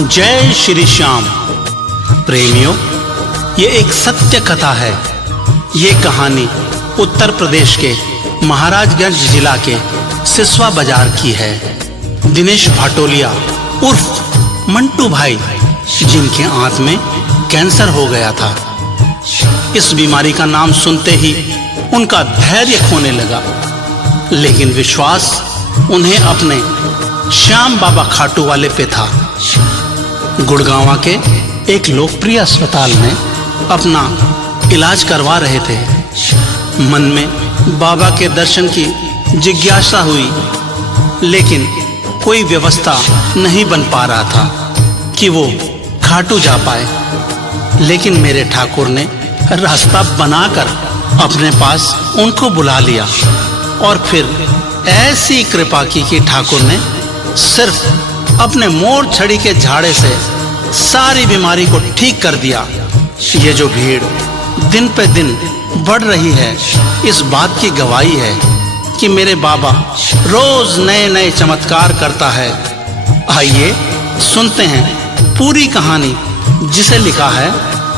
जय श्री श्याम। प्रेमियों, ये एक सत्य कथा है। ये कहानी उत्तर प्रदेश के महाराजगंज जिला के सिसवा बाजार की है। दिनेश भाटोलिया उर्फ मंटू भाई, जिनके आंत में कैंसर हो गया था। इस बीमारी का नाम सुनते ही उनका धैर्य खोने लगा, लेकिन विश्वास उन्हें अपने श्याम बाबा खाटू वाले पे था। गुड़गांव के एक लोकप्रिय अस्पताल में अपना इलाज करवा रहे थे। मन में बाबा के दर्शन की जिज्ञासा हुई, लेकिन कोई व्यवस्था नहीं बन पा रहा था कि वो खाटू जा पाए। लेकिन मेरे ठाकुर ने रास्ता बनाकर अपने पास उनको बुला लिया और फिर ऐसी कृपा की कि ठाकुर ने सिर्फ अपने मोड़ छड़ी के झाड़े से सारी बीमारी को ठीक कर दिया। ये जो भीड़ दिन पे दिन बढ़ रही है, इस बात की गवाही है कि मेरे बाबा रोज नए नए चमत्कार करता है। आइए सुनते हैं पूरी कहानी, जिसे लिखा है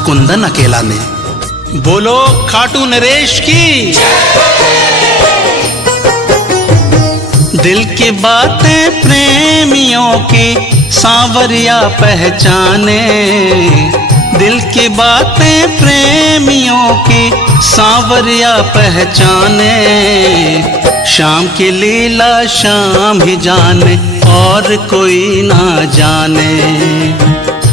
कुंदन अकेला ने। बोलो खाटू नरेश की। दिल की बातें प्रेमियों की सांवरिया पहचाने, दिल की बातें प्रेमियों की सांवरिया पहचाने। शाम की लीला शाम ही जाने और कोई ना जाने।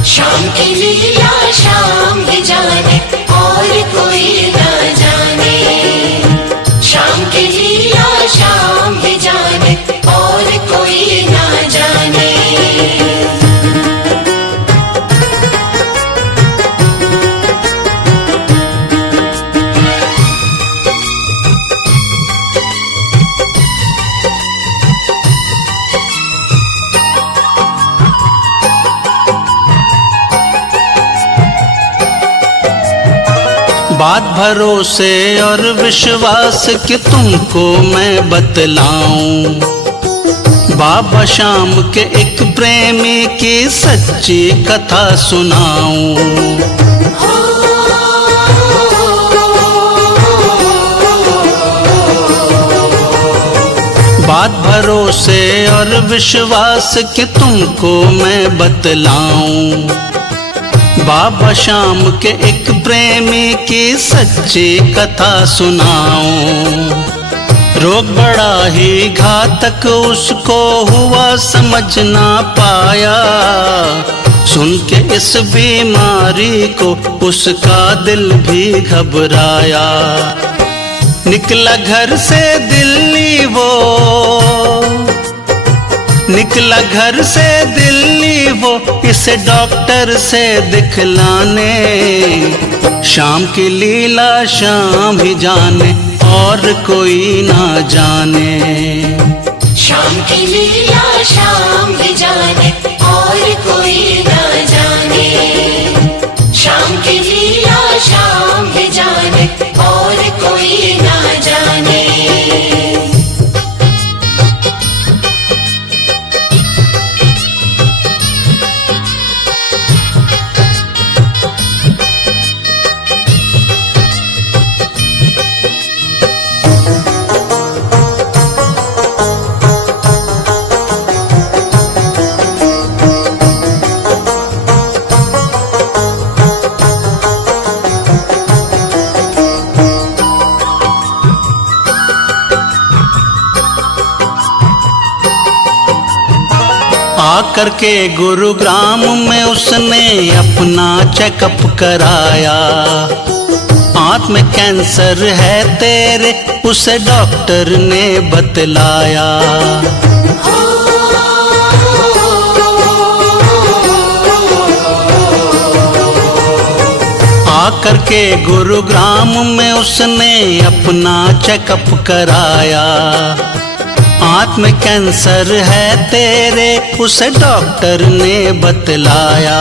शाम की लीला शाम ही जाने और कोई ना जाने। शाम की लीला शाम ही जाने और कोई ना जाने। बात भरोसे और विश्वास कि तुमको मैं बतलाऊं। बाबा श्याम के एक प्रेमी की सच्ची कथा सुनाऊं। बात भरोसे और विश्वास कि तुमको मैं बतलाऊं। बाबा श्याम के एक प्रेमी की सच्ची कथा सुनाऊं। रोग बड़ा ही घातक उसको हुआ, समझ ना पाया। सुन के इस बीमारी को उसका दिल भी घबराया। निकला घर से दिल्ली वो, निकला घर से दिल्ली वो, इसे डॉक्टर से दिखलाने। शाम की लीला शाम ही जाने और कोई ना जाने। शाम की लीला शाम ही जाने और कोई ना जाने। शाम की लीला शाम ही जाने और कोई ना जाने। आकर के गुरुग्राम में उसने अपना चेकअप कराया। आंत में कैंसर है तेरे, उसे डॉक्टर ने बतलाया। आकर के गुरुग्राम में उसने अपना चेकअप कराया। आंत में कैंसर है तेरे, उसे डॉक्टर ने बतलाया।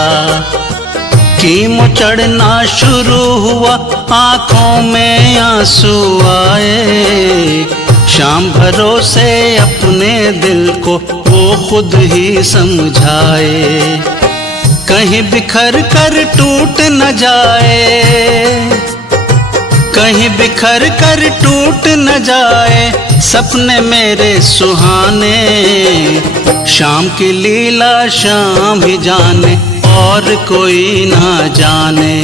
कीमो चढ़ना शुरू हुआ, आंखों में आंसू आए। शाम भरोसे अपने दिल को वो खुद ही समझाए। कहीं बिखर कर टूट न जाए, कहीं बिखर कर टूट न जाए सपने मेरे सुहाने। शाम की लीला शाम ही जाने और कोई ना जाने।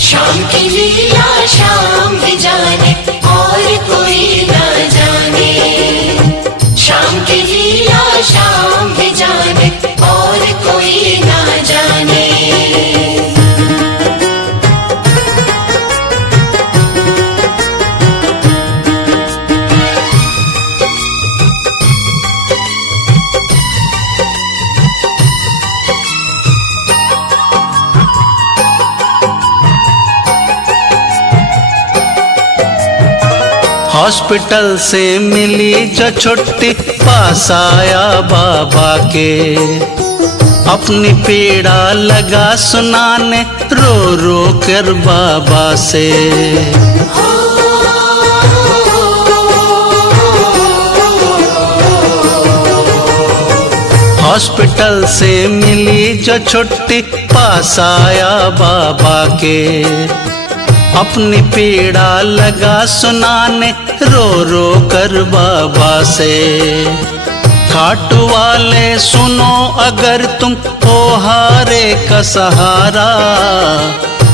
शाम की लीला शाम ही जाने और कोई ना जाने। शाम की लीला शाम ही जाने और कोई ना जाने। हॉस्पिटल से मिली जो छुट्टी पास आया बाबा के। अपनी पीड़ा लगा सुनाने रो रो कर बाबा से। हॉस्पिटल से मिली जो छुट्टी पास आया बाबा के। अपनी पीड़ा लगा सुनाने रो रो कर बाबा से। खाटू वाले सुनो अगर तुम हो हारे का सहारा।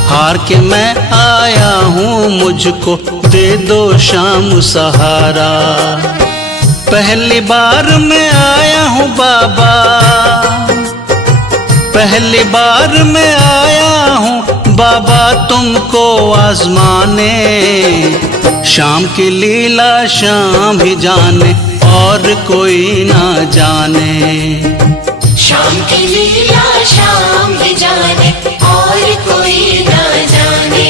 हार के मैं आया हूँ मुझको दे दो शाम सहारा। पहली बार मैं आया हूँ बाबा, पहली बार मैं आया हूँ बाबा तुमको आजमाने। शाम की लीला शाम ही जाने और कोई ना जाने। शाम की लीला शाम ही जाने और कोई ना जाने।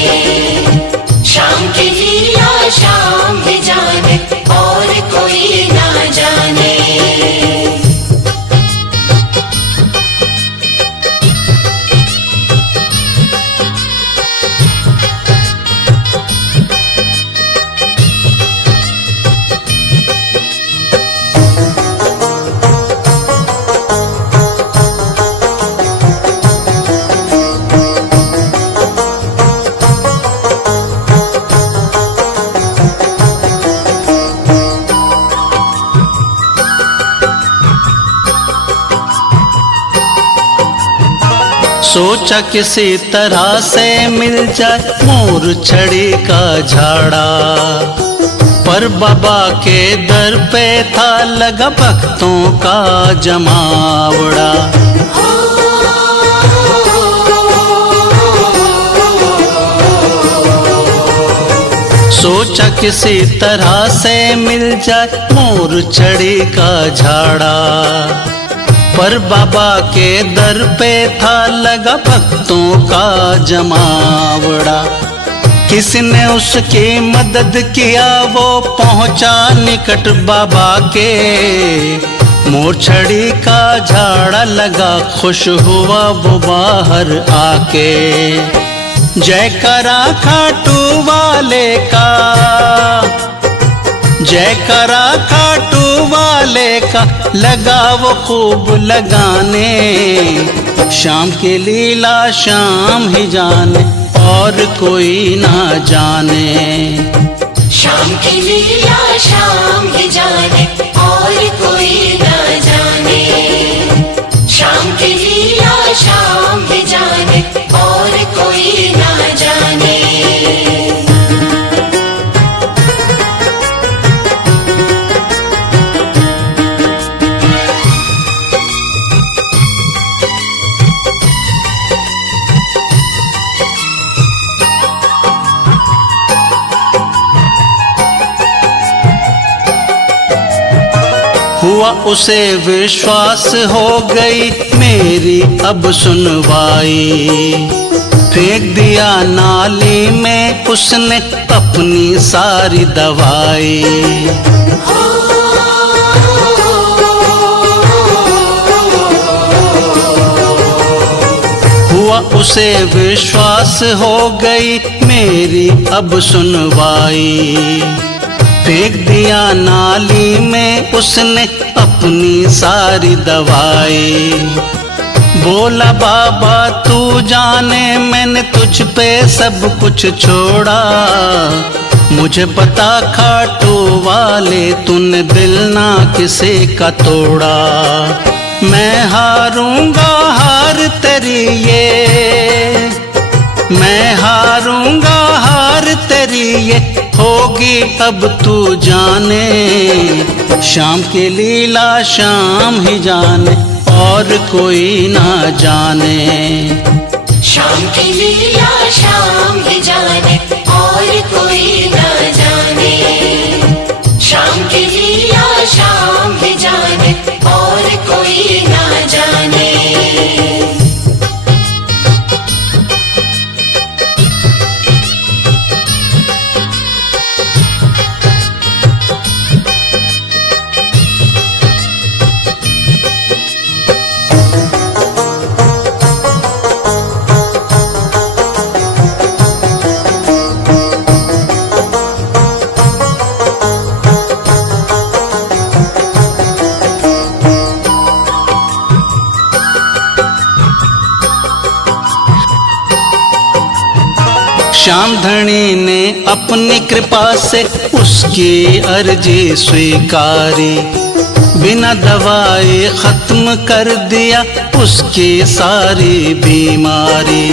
शाम की लीला शाम ही जाने और कोई ना जाने। सोचा किसी तरह से मिल जाए मोर छड़ी का झाड़ा। पर बाबा के दर पे था लगा भक्तों का जमावड़ा। सोचा किसी तरह से मिल जाए मोर छड़ी का झाड़ा। पर बाबा के दर पे था लगा भक्तों का जमावड़ा। किसने उसकी मदद किया वो पहुंचा निकट बाबा के। मोर छड़ी का झाड़ा लगा खुश हुआ वो बाहर आके। जयकारा खाटू वाले का, जयकारा खाटू वाले का लगा वो खूब लगाने। शाम की लीला शाम ही जाने और कोई ना जाने। शाम की लीला शाम ही जाने और कोई ना जाने। शाम की लीला शाम ही जाने और कोई ना जाने। हुआ उसे विश्वास हो गई मेरी अब सुनवाई। फेंक दिया नाली में उसने अपनी सारी दवाई। हुआ उसे विश्वास हो गई मेरी अब सुनवाई। फेंक दिया नाली में उसने अपनी सारी दवाई। बोला बाबा तू जाने मैंने तुझ पे सब कुछ छोड़ा, मुझे पता खाटू वाले तूने दिल ना किसी का तोड़ा। मैं हारूंगा हार तेरी ये, मैं हारूंगा हार तेरी ये, होगी अब तू जाने। शाम की लीला शाम ही जाने और कोई ना जाने। शाम की लीला शाम ही जाने और कोई ना जाने। शाम की लीला शाम ही जाने और कोई ना जाने। श्याम धनी ने अपनी कृपा से उसकी अर्जी स्वीकारी, बिना दवाए खत्म कर दिया उसकी सारी बीमारी।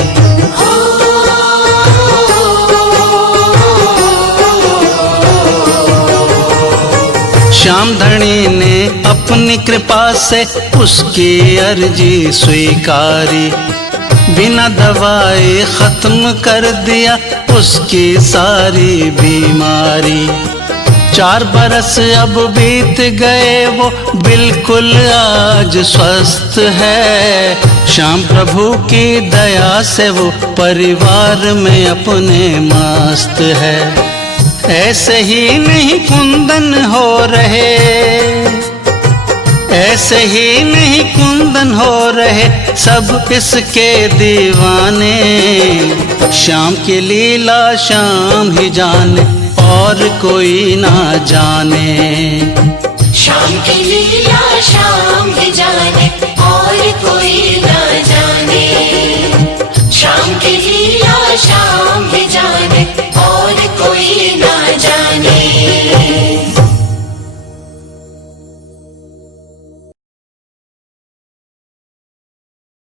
श्याम धनी ने अपनी कृपा से उसकी अर्जी स्वीकारी, बिना दवाए खत्म कर दिया उसकी सारी बीमारी। 4 बरस अब बीत गए वो बिल्कुल आज स्वस्थ है। श्याम प्रभु की दया से वो परिवार में अपने मस्त है। ऐसे ही नहीं कुंदन हो रहे, ऐसे ही नहीं कुंदन हो रहे सब इसके दीवाने। श्याम की लीला शाम ही जाने और कोई ना जाने। शाम की लीला शाम ही जाने और कोई ना जाने। शाम की लीला शाम ही